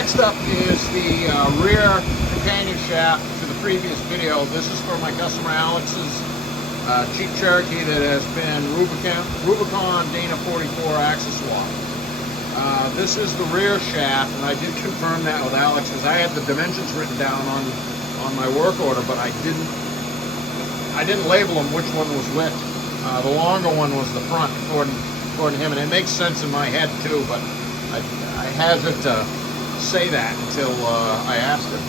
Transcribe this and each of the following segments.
Next up is the rear companion shaft to the previous video. This is for my customer Alex's Jeep Cherokee that has been Rubicon D44 axle swap. This is the rear shaft, and I did confirm that with Alex because I had the dimensions written down on my work order, but I didn't label them which one was which. The longer one was the front, according to him, and it makes sense in my head too, but I hadn't say that until I asked him.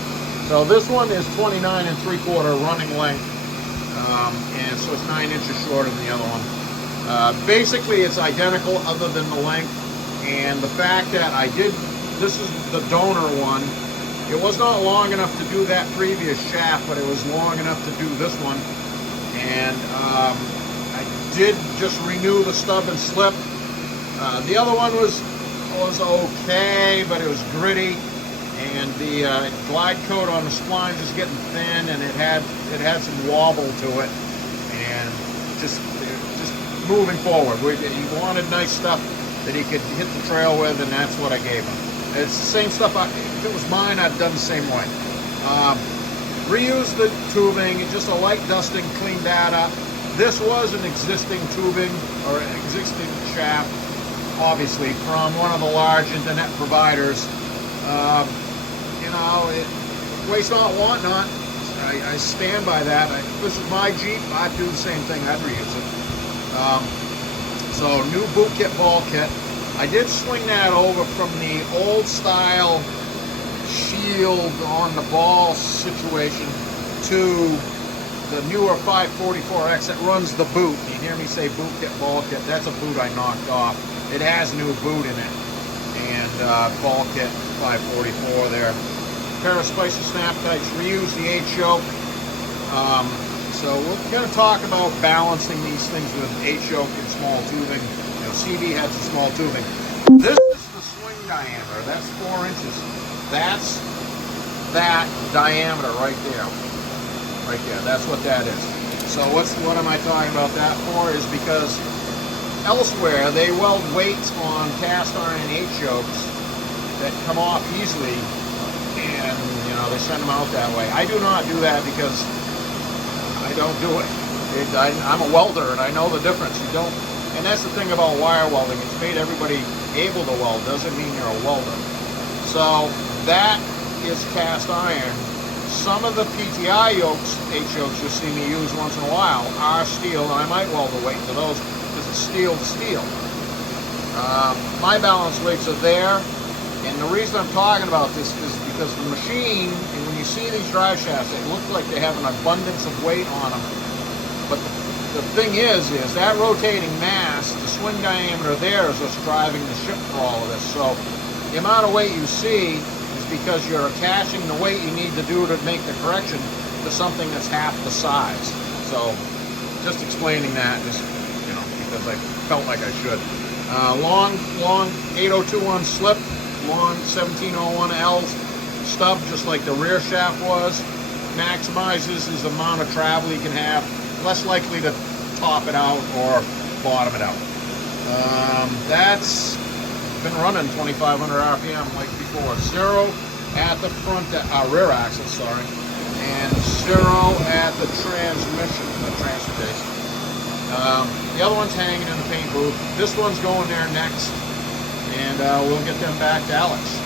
So this one is 29 3/4 running length, and so it's 9 inches shorter than the other one. Basically, it's identical other than the length, and the fact that this is the donor one. It was not long enough to do that previous shaft, but it was long enough to do this one, and I did just renew the stub and slip. The other one was okay, but it was gritty, and the glide coat on the splines is getting thin, and it had some wobble to it, and just moving forward. He wanted nice stuff that he could hit the trail with, and that's what I gave him. It's the same stuff. If it was mine, I'd done the same way. Reuse the tubing, just a light dusting, clean that up. This was an existing tubing or an existing shaft, obviously, from one of the large internet providers. Waste not, want not. I stand by that. If this is my Jeep, I'd do the same thing. I'd reuse it. So new boot kit, ball kit. I did swing that over from the old style shield on the ball situation to the newer 544X that runs the boot. You hear me say boot kit, ball kit. That's a boot I knocked off. It has new boot in it, and ball kit 544 there. Pair of Spicer snap tights. Reuse the H-yoke. So we're going to talk about balancing these things with H-yoke and small tubing. CV has a small tubing. This is the swing diameter. That's 4 inches. That's that diameter right there. Right there. That's what that is. So what am I talking about that for? Is because elsewhere they weld weights on cast iron H-yokes that come off easily, and they send them out that way. I do not do that because I don't do it. I'm a welder, and I know the difference. You don't. And that's the thing about wire welding. It's made everybody able to weld. Doesn't mean you're a welder. So that is cast iron. Some of the PTI yokes, H-yokes you'll see me use once in a while, are steel, and I might weld the weight to those because it's steel to steel. My balance weights are there, and the reason I'm talking about this is because the machine, and when you see these drive shafts, they look like they have an abundance of weight on them. But the thing is that rotating mass, the swing diameter there is what's driving the ship for all of this. So the amount of weight you see is because you're attaching the weight you need to do to make the correction to something that's half the size. So just explaining that, just because I felt like I should. Long 8021 slip, long 1701L stub, just like the rear shaft was. Maximizes the amount of travel you can have. Less likely to top it out or bottom it out. That's been running 2,500 RPM like before. 0 at the front, rear axle, sorry, and 0 at the transmission, the transfer case. The other one's hanging in the paint booth. This one's going there next, and we'll get them back to Alex.